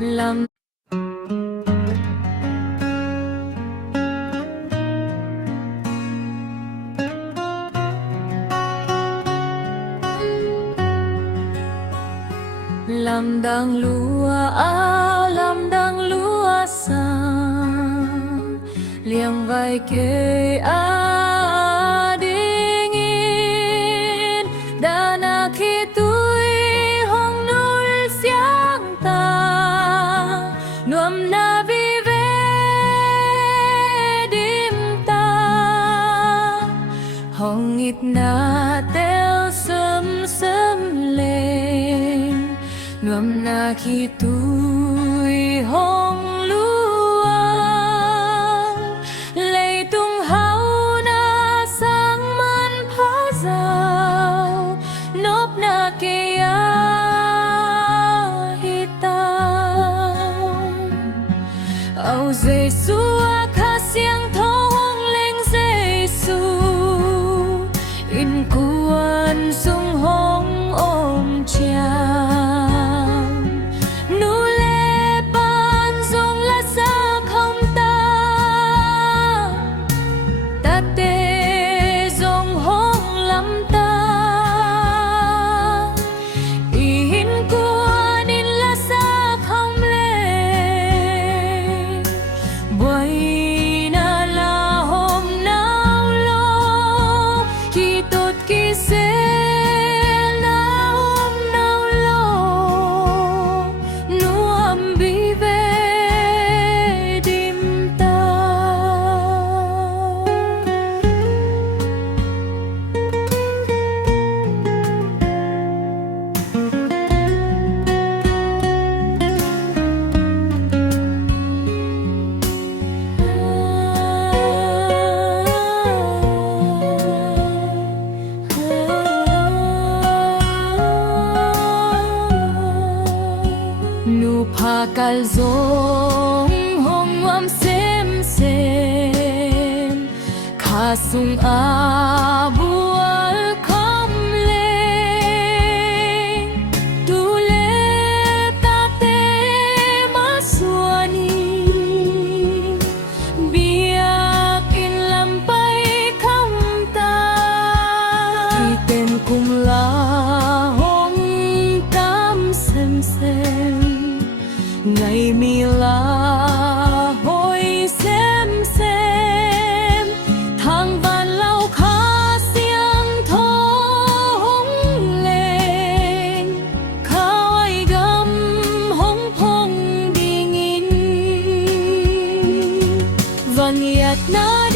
làm làm đang lúa làm đang lúa sang liang vai kê dingin dana khi tôi hong núi xiang ta nuam na vi ve dim ta hong it na tel sớm sớm lên nuam na khi tôi hong lúa lệ tung hao na sang man phá rào nốp na kia hita ao Giêsu kha siang thô hong lên Giêsu in cuan sung hong ôm cha kal zong hong wam sem sem kha sung a bual khom le tu le ta te ma suani biak in lam pai kham ta ki ten kum la hong tam sem sem ngày mi la hoi xem thang van lau kha siang thô hong lên khơi gam hong phong đi nghìn van yat na